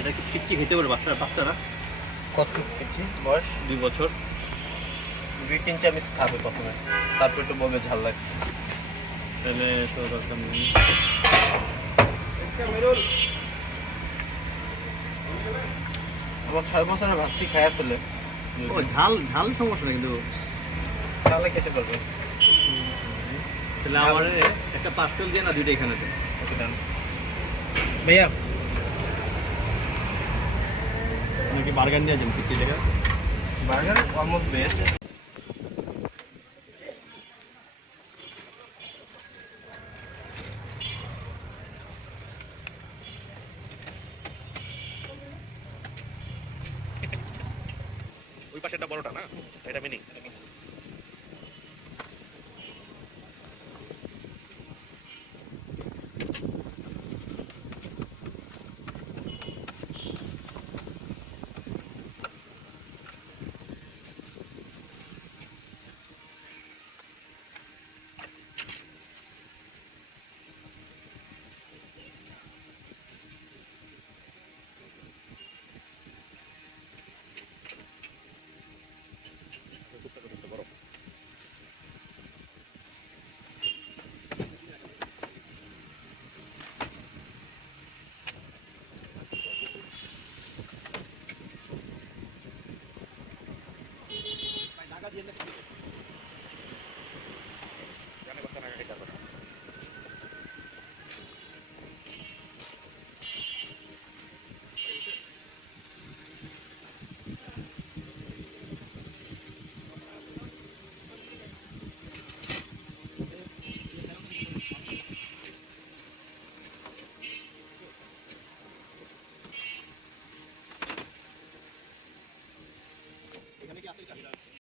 এটা কি পিচ্ছি খেতে পারে বাচ্চারা? কত পিচ্ছি বয়স? 2 বছর। 2-3 চামচ খাবে প্রথমে, তারপর একটু বলবে ঝাল লাগছে। তাহলে তো দরকার নেই। আমার 6 বছরের ভাস্তি খায়া ফেলে। ও ঝাল সমস্যা নেই কিন্তু। তাহলে খেতে পারবে। তাহলে আমার একটা পার্সেল দিয়ে না, 2টা এখানে দেন। ওকে ডান। ভাইয়া নাকি বার্গার নিয়ে যান পিচ্ছি লেখা? Burger almost best. ওই পাশেরটা বড়টা না, এটা মিনি।